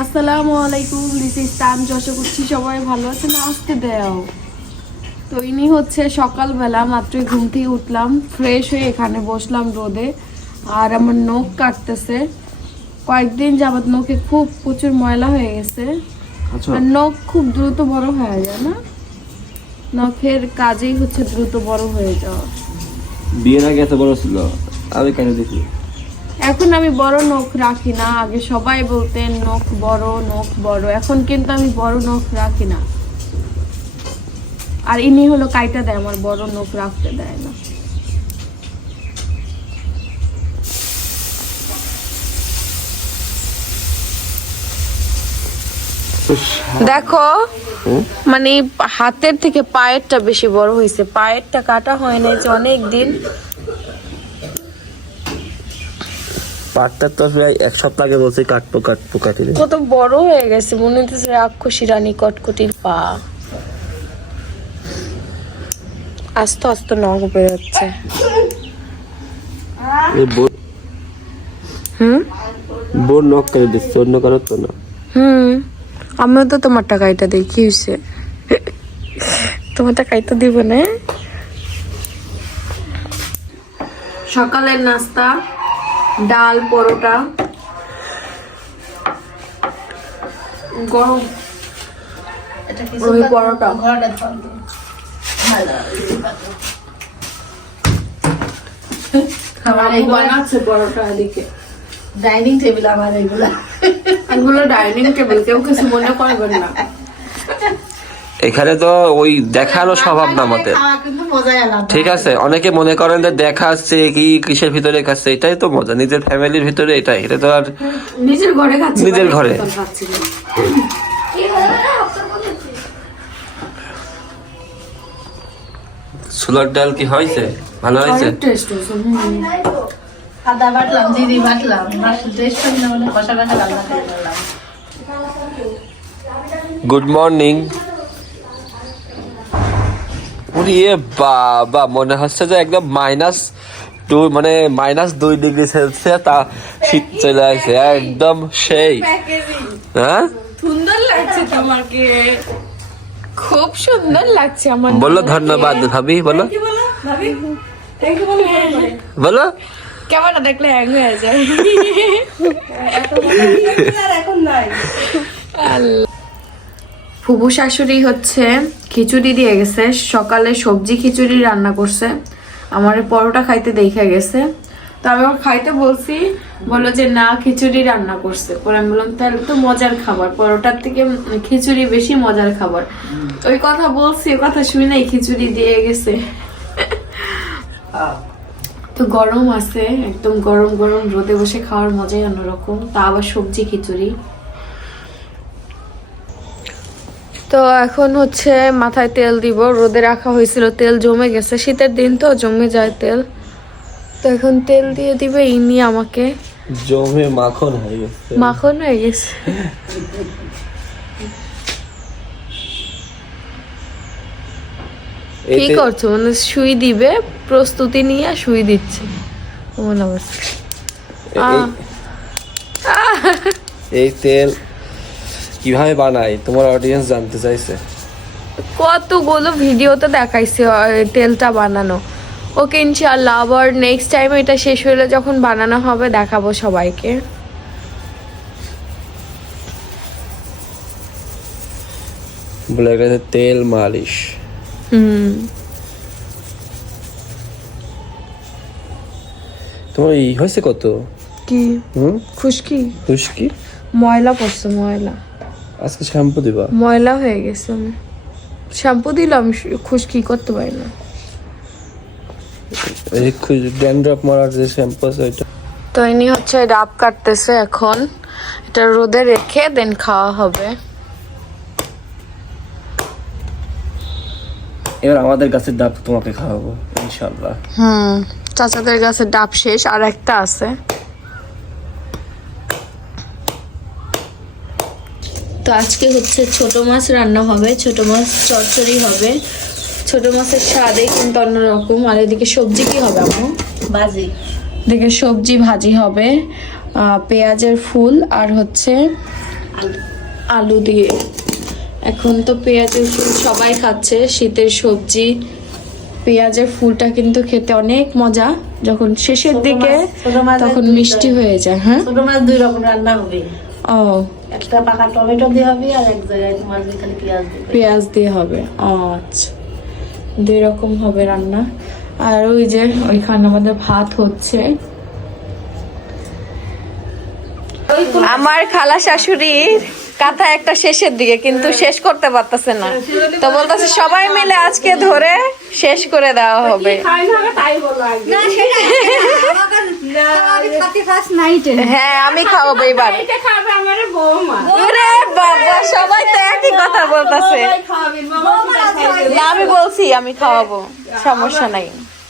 আসসালামু আলাইকুম this is তান আশা করছি সবাই ভালো আছেন? আসতে দেও। তো ইনি হচ্ছে সকালবেলা মাত্রই ঘুম থেকে উঠলাম ফ্রেশ হয়ে এখানে বসলাম রোদে আর আমার নখ কাটতেছে। কয়েকদিন যাবত নখে খুব প্রচুর ময়লা হয়ে গেছে। আচ্ছা। আর নখ খুব দ্রুত বড় হয়ে যায় না? নখের কাজেই হচ্ছে দ্রুত বড় হয়ে যাওয়া। বিয়ের আগে এত বড় ছিল আমি কেন দেখি? এখন আমি বড় নখ রাখি না। আগে সবাই বলতেন, নখ বড় নখ বড়। এখন কিন্তু আমি বড় নখ রাখি না। আর ইনি হলো কাইটা দেয়, আমার বড় নখ রাখতে দেয় না। দেখো মানে হাতের থেকে পায়েরটা বেশি বড় হয়েছে পায়েরটা কাটা হয় না অনেক দিন পাটটা তো প্রায় এক সপ্তাহ আগে বলছে কাটবো কাটবো কাটি কত বড় হয়ে গেছে মনে হচ্ছে রাক্ষসী রানী কটকটির পা। আস্তে আস্তে নখ হুম? বোন নখ কেটে দিচ্ছে অন্য কারও তো না। হুম। আমিও তো তোমার টাকাইটা দেখি হয়েছে তোমার টাকাইটা দিব না সকালের নাস্তা। ডাল পরোটা গরম পরোটা। আমার বানাচ্ছে পরোটা এদিকে। ডাইনিং টেবিল আমার এগুলা। এগুলো ডাইনিং টেবিল কেউ কিছু মনে করবেন না। এখানে তো ওই দেখানো স্বভাব না আমাদের। ঠিক আছে অনেকে মনে করেন যে দেখাচ্ছে কি কিসের ভিতরে খাচ্ছে এটাই তো মজা। নিজের ফ্যামিলির ভিতরে এটাই এটা তো আর নিজের ঘরে নিজের ঘরে। ছোলার ডাল কি হয়েছে? ভালো হয়েছে। আদা বাটলাম বাটলাম কষা কষা গুড মর্নিং ইয়ে বাবা মনে হচ্ছে যে একদম মাইনাস টু মানে মাইনাস দুই ডিগ্রি সেলসিয়াস তা শীত চলে আসছে একদম সেই। হ্যাঁ? সুন্দর লাগছে তোমাকে। খুব সুন্দর লাগছে আমার বলো ধন্যবাদ ভাবি বলো। বলো? ক্যামেরা দেখলে হ্যাং হয়ে যায় আল্লাহ। ফুবু শাশুড়ি হচ্ছে খিচুড়ি দিয়ে গেছে। সকালে সবজি খিচুড়ি রান্না করছে। আমার পরোটা খাইতে দেখে গেছে। তো আমি ওর খাইতে বলছি বলল যে না খিচুড়ি রান্না করছে। পরে আমি বললাম তাহলে তো মজার খাবার। পরোটার থেকে খিচুড়ি বেশি মজার খাবার। ওই কথা বলছি ওই কথা শুনি শুনেই খিচুড়ি দিয়ে গেছে। তো গরম আছে একদম গরম গরম রোদে বসে খাওয়ার মজাই অন্যরকম। তা আবার সবজি খিচুড়ি। তো এখন হচ্ছে মাথায় তেল দিব রোদে রাখা হয়েছিল তেল জমে গেছে। শীতের দিন তো জমে যায় তেল। তো এখন তেল দিয়ে দিবে ইনি আমাকে। জমে মাখন হয়ে গেছে। মাখন হয়ে গেছে। কি করছ? মানে সুই দিবে প্রস্তুতি নিয়ে সুই দিচ্ছে। মনে অবস্থা এই তেল কীভাবে বানাই তোমার অডিয়েন্স জানতে চাইছে। কতগুলো ভিডিওতে দেখাইছে তেলটা বানানো। ওকে ইনশাল্লাহ আবার নেক্সট টাইম এটা শেষ হলে যখন বানানো হবে দেখাবো সবাইকে। বলে গেছে তেল মালিশ। হুম। তোমার এই হয়েছে কত? কি? হুম? খুশকি? খুশকি? ময়লা পড়ছে ময়লা। আজকে শ্যাম্পু দিবা? ময়লা হয়ে গেছে আমি শ্যাম্পু দিলাম শু- খুশকি করতে পারি না। এই ড্যান্ড্রপ মারার যে শ্যাম্পু আছে ওইটা। তো ইনি হচ্ছে ডাব কাটতেছে এখন। এটা রোদে রেখে দেন খাওয়া হবে। এবার আমাদের গাছের ডাব তোমাকে খাওয়াবো ইনশাল্লাহ হুম চাচাদের গাছের ডাব শেষ আর একটা আছে। আজকে হচ্ছে ছোট মাছ রান্না হবে ছোট মাছ চচ্চড়ি হবে ছোট মাছের স্বাদে কিন্তু অন্যরকম। আর এদিকে সবজি কি হবে আপু বাজি এদিকে সবজি ভাজি হবে পেঁয়াজের ফুল আর হচ্ছে আলু। দিয়ে। এখন তো পেঁয়াজের ফুল সবাই খাচ্ছে শীতের সবজি। পেঁয়াজের ফুলটা কিন্তু খেতে অনেক মজা যখন শেষের দিকে তখন মিষ্টি হয়ে যায় হ্যাঁ? ছোট মাছ দুই রকম রান্না হবে। ও একটা পাকা টমেটো দিয়ে হবে আর এক জায়গায় তোমার দিয়ে খালি পেঁয়াজ দিবে পেঁয়াজ দিয়ে হবে। আচ্ছা। দুই রকম হবে রান্না। আর ওই যে ওইখানে আমাদের ভাত হচ্ছে। আমার খালা শাশুড়ির কাঁথা একটা শেষের দিকে কিন্তু শেষ করতে পারতেছে না। তো বলতেছে সবাই মিলে আজকে ধরে শেষ করে দেওয়া হবে। হ্যাঁ আমি খাওয়াবো এবার। ওরে বাবা সবাই তো একই কথা বলতেছে। না আমি বলছি আমি খাওয়াবো। সমস্যা নাই।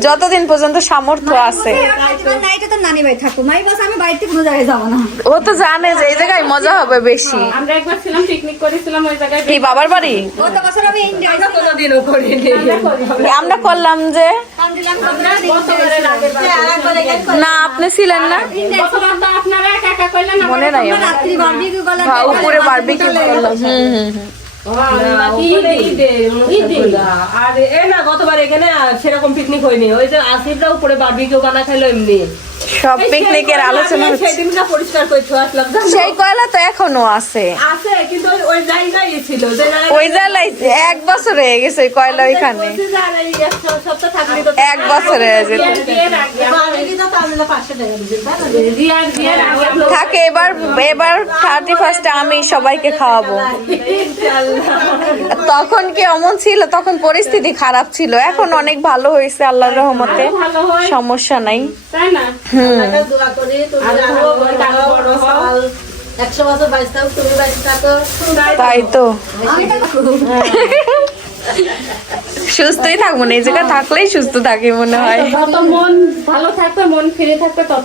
যতদিন পর্যন্ত সামর্থ্য আছে। ও তো জানে যে এই জায়গায় মজা হবে বেশি। আমরা একবার ছিলাম পিকনিক করেছিলাম ওই জায়গায় কি বাবার বাড়ি? আমরা করলাম যে না আপনি ছিলেন না। আমরা মনে নাই আমার। হ্যাঁ, উপরে বারবিকিউ করলাম। হুম হুম হুম। আর এ না গতবার এখানে সেরকম পিকনিক হয়নি ওই যে আসিফরা উপরে বারবিকিউ বানা খাইলো এমনি। সব পিকনিকের আলোচনা হচ্ছে। সেদিনটা পরিষ্কার করে আসলাম সেই কয়লা তো এখনও আছে। আছে কিন্তু ওই- ওই জায়গায় ছিল যে জায়গায়- এক বছর হয়ে গেছে ওই কয়লা ওইখানে। এক বছর হয়ে যেত থাকে এবার এবার থার্টি ফার্স্টে আমি সবাইকে খাওয়াবো। তখন কি অমন ছিল? তখন পরিস্থিতি খারাপ ছিল। এখন অনেক ভালো হয়েছে আল্লাহর রহমতে। সমস্যা নাই। তাই না? দোয়া করি, তুমি সওয়াল। একশো বছর বাইশ থাকো তুমি বাইশ থাকো। তাই তো। সুস্থই থাকব না এই জায়গায় থাকলেই সুস্থ থাকি মনে হয়। যত মন ভালো থাকবে মন ফিরে থাকবে তত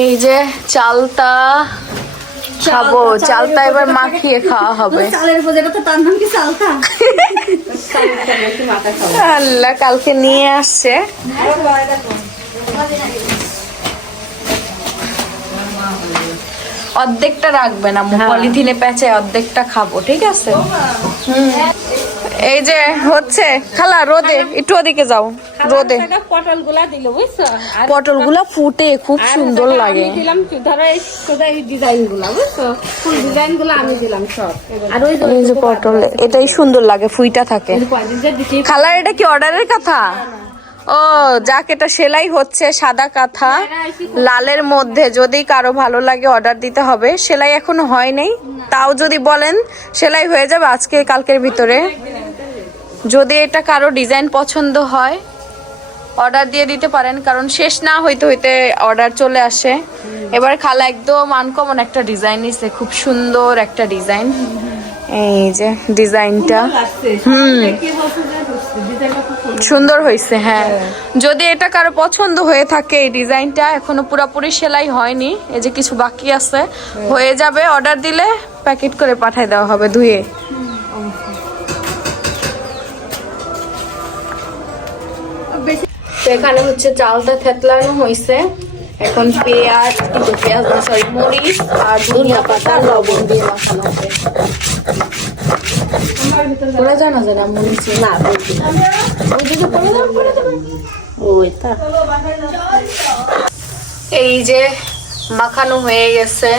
এই যে চালতা খাব চালতা এবার মাখিয়ে খাওয়া হবে। চালের তো তার নাম কি চালতা আল্লাহ কালকে নিয়ে আসছে। অর্ধেকটা রাখবে না পলিথিনে প্যাচে অর্ধেকটা খাব ঠিক আছে? হুম। এই যে হচ্ছে খালা রোদে একটু ওদিকে যাও রোদে। পটলগুলা দিল বুঝছ? আর পটলগুলা ফুটে খুব সুন্দর আমি লাগে। দিলাম ধরো এই ডিজাইনগুলা বুঝছ? ফুল ডিজাইনগুলা আমি দিলাম সব। আর ওই যে পটল এটাই সুন্দর লাগে ফুইটা থাকে। খালার এটা কি অর্ডারের কথা? ও যাক এটা সেলাই হচ্ছে সাদা কাঁথা লালের মধ্যে যদি কারও ভালো লাগে অর্ডার দিতে হবে। সেলাই এখনও হয় নাই। তাও যদি বলেন সেলাই হয়ে যাবে আজকে কালকের ভিতরে। যদি এটা কারও ডিজাইন পছন্দ হয় অর্ডার দিয়ে দিতে পারেন কারণ শেষ না হইতে হইতে অর্ডার চলে আসে। এবার খালা একদম আনকমন একটা ডিজাইন নিছে খুব সুন্দর একটা ডিজাইন এই যে ডিজাইনটা হুম। সুন্দর। হয়েছে হ্যাঁ। যদি এটা কারও পছন্দ হয়ে থাকে এই ডিজাইনটা এখনও পুরোপুরি সেলাই হয়নি এই যে কিছু বাকি আছে হয়ে। যাবে অর্ডার দিলে প্যাকেট করে পাঠিয়ে দেওয়া হবে ধুয়ে। তো এখানে হচ্ছে চালটা থেতলানো হয়েছে এখন পেঁয়াজ কিন্তু পেঁয়াজ না সরি মরিচ আর ধনিয়া পাতা, লবণ দিয়ে মাখানো হবে জানা মরিচ না এই যে মাখানো হয়ে গেছে।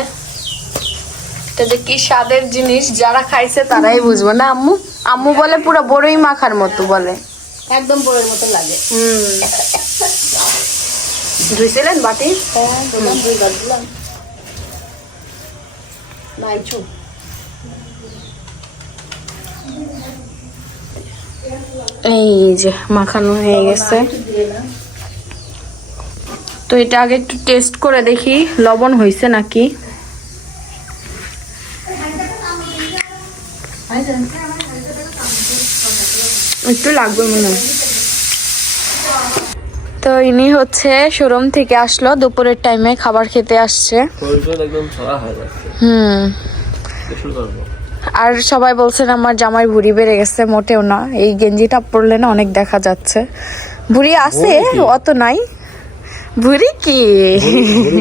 এটা যে কি স্বাদের জিনিস, যারা খাইছে তারাই বুঝব না, আম্মু? আম্মু বলে পুরো বড়ই মাখার মতো বলে। একদম বড়ের মতো লাগে। হুম। ধুইছিলেন বাটি? দুইবার দিলাম। নাইছু এই যে মাখানো হয়ে গেছে। তো এটা আগে একটু টেস্ট করে দেখি লবণ হয়েছে নাকি? একটু লাগবে মনে হয়। তো ইনি হচ্ছে শোরুম থেকে আসলো দুপুরের টাইমে খাবার খেতে আসছে। হয়ে হুম। আর সবাই বলছেন আমার জামাই ভুড়ি বেড়ে গেছে মোটেও না। এই গেঞ্জিটা পরলে না অনেক দেখা যাচ্ছে। ভুড়ি আছে অত নাই। ভুড়ি কি?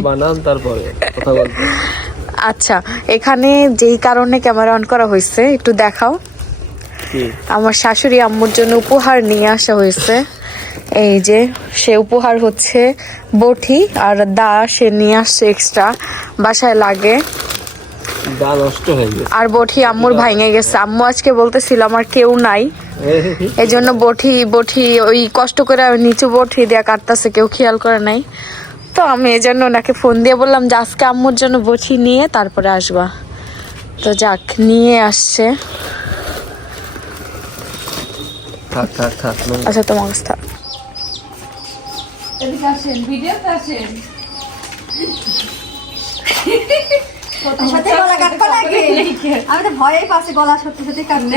বানান তারপরে কথা আচ্ছা এখানে যেই কারণে ক্যামেরা অন করা হয়েছে একটু দেখাও। আমার শাশুড়ি আম্মুর জন্য উপহার নিয়ে আসা হয়েছে। এই যে সে উপহার হচ্ছে বটি আর দা সে নিয়ে আসছে এক্সট্রা বাসায় লাগে। আর বটি আম্মুর ভাঙে গেছে। আম্মু আজকে বলতেছিল আমার কেউ নাই। এই জন্য বটি বটি ওই কষ্ট করে নিচু বটি দিয়ে কাটতেছে কেউ খেয়াল করে নাই। তো আমি এই জন্য ওনাকে ফোন দিয়ে বললাম যে আজকে আম্মুর জন্য বটি নিয়ে তারপরে আসবা। তো যাক নিয়ে আসছে। থাক থাক থাক আচ্ছা তোমার কাছে থাক। আমি তো ভয়ে পাচ্ছি গলা সত্যি সত্যি কাটবে।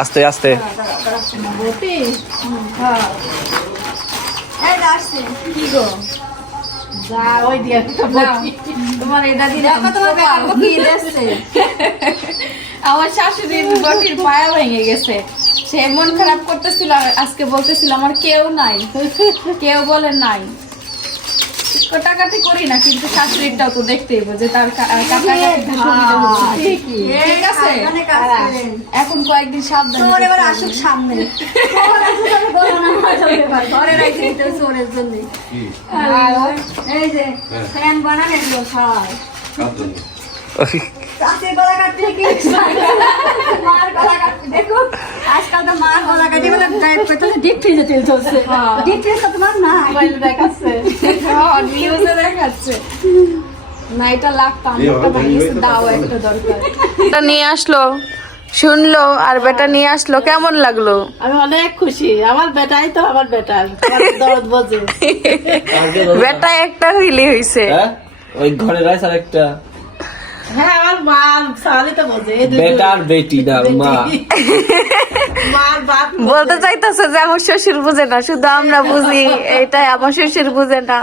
আস্তে আস্তে। এই যে আসছে। কি দেখছে আমার শাশুড়ির বটির পায়া ভেঙে গেছে। সে মন খারাপ করতেছিল আজকে বলতেছিল আমার কেউ নাই। কেউ বলে নাই। কাটাকাটি করি না কিন্তু শাশুড়িটাও তো দেখতেই যে তার কাটাকাটিতে সুবিধা হচ্ছে। ঠিক আছে? মানে। এখন কয়েকদিন সাবধান তোর এবার আসুক সামনে। ঘরে রাখি দিতে হবে চোরের জন্য। এই যে ফ্যান বানান এগুলো সব। চাষের গলা কাটতে মার গলা কাটতে দেখো আজকাল তো মার গলা কাটি বলে ডিপ ফ্রিজে তেল চলছে। ডিপ ফ্রিজ তো তোমার না দেখাচ্ছে। নিউজে দেখাচ্ছে। না এটা লাগতাম দাও একটা দরকার। এটা নিয়ে আসলো শুনলো আর বেটা নিয়ে আসলো কেমন লাগল? আমি অনেক খুশি আমার বেটাই তো আমার বেটার দরদ বোঝে। বেটা একটা হিলি হইছে। হ্যাঁ? ওই ঘরে রাইস আর একটা হ্যাঁ আমার মা সালি তো বোঝে বেটার বেটি না মা। বলতে চাইতেছে যে আমার শ্বশুর বুঝে না শুধু আমরা বুঝি এটাই আমার শ্বশুর বুঝে না।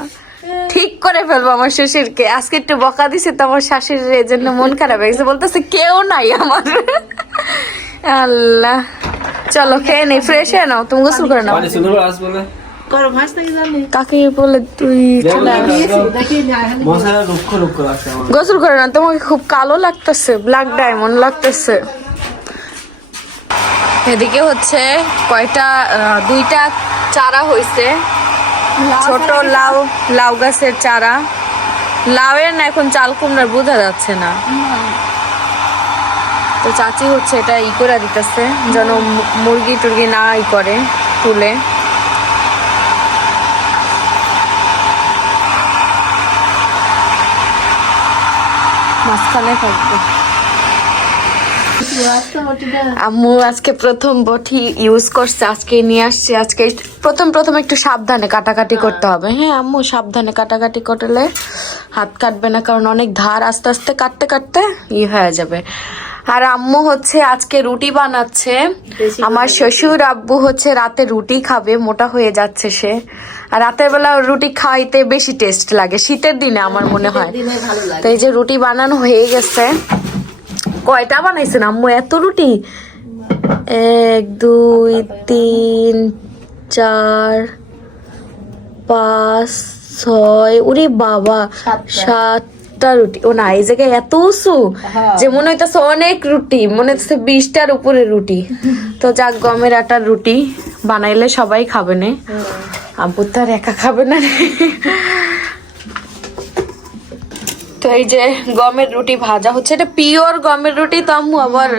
ঠিক করে ফেলব আমার শ্বশুরকে। আজকে একটু বকা দিছে তো আমার শাশুড়ির এই জন্য মন খারাপ হয়ে গেছে। বলতেছে কেউ নাই আমার। আল্লাহ। চলো খেয়ে নি ফ্রেশ হয়ে নাও তুমি গোসল করে নাও। থেকে জানি? কাকে বলে তুই গোসল করে না তোমাকে খুব কালো লাগতেছে ব্ল্যাক ডায়মন্ড লাগতেছে। এদিকে হচ্ছে কয়টা আহ, দুইটা চারা হইছে। ছোট লাউ লাউ গাছের চারা। লাউয়ের না এখন চাল কুমড়ার বোঝা যাচ্ছে না। তো চাচি হচ্ছে এটা ই করে দিতেছে যেন মুরগি টুরগি না ই করে তুলে। মাঝখানে থাকবে। আম্মু আজকে প্রথম বটি ইউজ করছে আজকে নিয়ে আসছে আজকে প্রথম প্রথম একটু সাবধানে কাটাকাটি করতে হবে। হ্যাঁ আম্মু সাবধানে কাটাকাটি করলে হাত কাটবে না কারণ অনেক ধার আস্তে আস্তে কাটতে কাটতে ই হয়ে যাবে। আর আম্মু হচ্ছে আজকে রুটি বানাচ্ছে। আমার শ্বশুর আব্বু হচ্ছে রাতে রুটি খাবে মোটা হয়ে যাচ্ছে সে। আর রাতের বেলা রুটি খাইতে বেশি টেস্ট লাগে। শীতের দিনে আমার মনে হয়। তো এই যে রুটি বানানো হয়ে গেছে। কয়টা বানাইছেন আম্মু? এত রুটি? এক দুই তিন চার পাঁচ ছয় উরে বাবা সাতটা। রুটি। ও না এই জায়গায় এত উঁচু যে মনে হইতেছে অনেক রুটি মনে হচ্ছে বিশটার উপরে রুটি। তো যাক গমের আটার রুটি। বানাইলে সবাই খাবে না। আব্বু তো আর একা খাবে না। তো এই যে গমের রুটি ভাজা হচ্ছে এটা পিওর গমের রুটি তো আম্মু আবার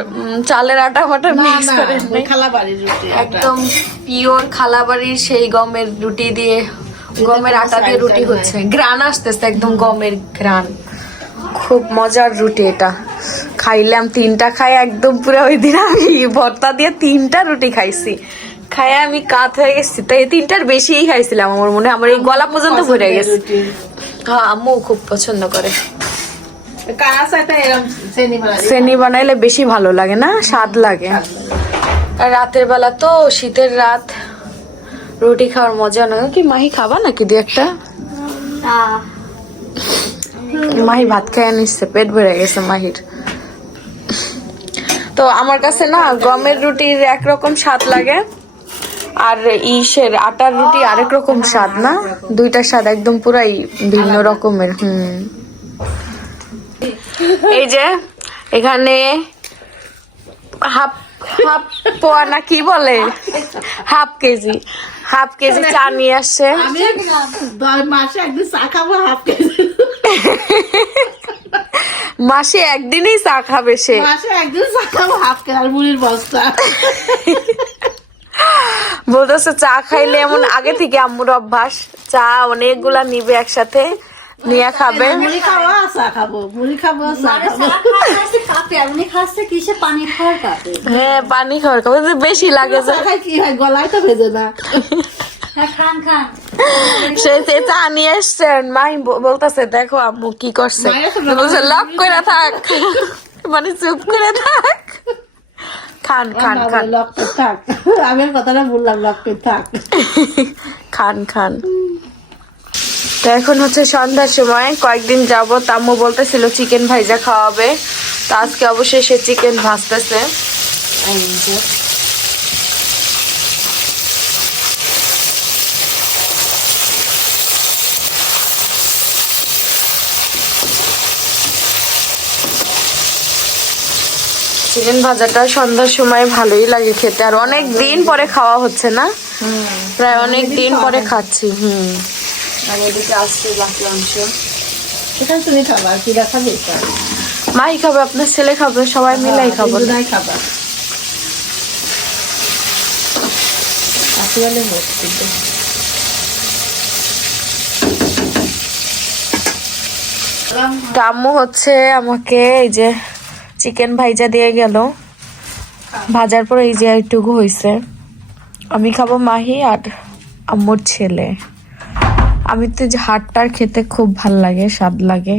চালের আটা মাটা মিক্স করে একদম পিওর খালাবাড়ির সেই গমের রুটি দিয়ে গমের আটা দিয়ে রুটি হচ্ছে। গ্রান আসতেছে একদম গমের গ্রান খুব মজার রুটি এটা। খাইলাম তিনটা খাই একদম পুরো ওই দিন আমি ভর্তা দিয়ে তিনটা রুটি খাইছি। খাই আমি কাত হয়ে গেছি। তাই তিনটার বেশিই খাইছিলাম আমার মনে আমার এই গলা পর্যন্ত ভরে গেছে। হ্যাঁ আম্মু খুব পছন্দ করে। শ্রেণি বানাইলে বেশি ভালো লাগে না? স্বাদ লাগে। আর রাতের বেলা তো শীতের রাত। রুটি খাওয়ার মজা নয়। কি মাহি খাবা নাকি দু একটা? মাহি ভাত খাইয়া নিচ্ছে পেট ভরে গেছে মাহির। তো আমার কাছে না গমের রুটির একরকম স্বাদ লাগে। আর ইসের আটার রুটি আরেক রকম স্বাদ না? দুইটার স্বাদ একদম পুরাই ভিন্ন রকমের হুম। এই যে এখানে হাফ হাফ পোয়া না কি বলে? হাফ কেজি হাফ কেজি চা নিয়ে আসছে। মাসে একদিন চা খাব হাফ কেজি। মাসে একদিনই চা খাবে সে। মাসে একদিন চা খাব হাফ কেজি আর মুড়ির বস্তা। বলতেছে চা খাইলে এমন আগে থেকে আম্মুর অভ্যাস। চা অনেকগুলা নিবে একসাথে নিয়ে খাবে। মুড়ি খাব চা খাব মুড়ি খাব চা মানে খাব। কাপে কিসে পানি খাওয়ার কাপে। হ্যাঁ পানি খাওয়ার খাবে বেশি লাগে চা খাই কি হয় গলায় তো ভেজে না। হ্যাঁ খান খান। সে সে চা নিয়ে এসছেন মাই বলতেছে দেখো আম্মু কি করছে। বলছে লক করে থাক। মানে চুপ করে থাক। খান খান খান। লক্ষ্মী থাক। আমি কথাটা বললাম লক্ষ্মী থাক। খান খান। তো এখন হচ্ছে সন্ধ্যার সময় কয়েকদিন যাব তাম্মু বলতেছিল চিকেন ভাইজা খাওয়াবে। তো আজকে অবশ্যই সে চিকেন ভাজতেছে চিকেন ভাজাটা সন্ধ্যার সময় ভালোই লাগে খেতে। আর অনেক দিন পরে খাওয়া হচ্ছে না? প্রায় অনেক দিন পরে খাচ্ছি হুম। আর এদিকে আসছে বাকি অংশ। এখানে তুমি খাবা? কি দেখাবে মাই খাবে আপনার ছেলে খাবে সবাই মিলাই খাব। খাবা। আসলে মোট আম্মু হচ্ছে আমাকে এই যে চিকেন ভাইজা দিয়ে গেল। ভাজার পর এই যে এইটুকু হয়েছে আমি খাব মাহি আর আম্মুর ছেলে। আমি তো হাটটার খেতে খুব ভালো লাগে, স্বাদ লাগে।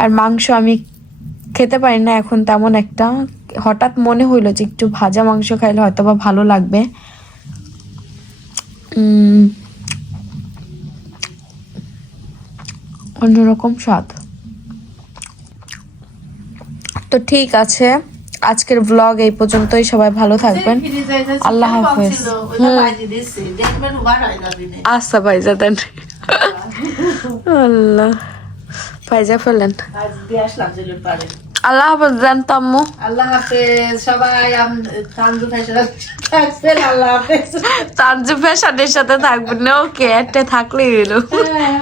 আর মাংস আমি খেতে পারি না এখন তেমন একটা। হঠাৎ মনে হইল যে একটু ভাজা মাংস খাইলে হয়তো বা ভালো লাগবে। অন্যরকম স্বাদ। তো ঠিক আছে আজকের ব্লগ এই পর্যন্তই সবাই ভালো থাকবেন। আল্লাহ হাফেজ। আচ্ছা ভাইজা দেন। আল্লাহ। ভাইজা ফেলেন। আল্লাহ হাফেজ দেন তাম্মু। আল্লাহ হাফেজ সবাই যে ফ্যাশনের সাথে থাকবেন ওকে একটা থাকলেই হ্যাঁ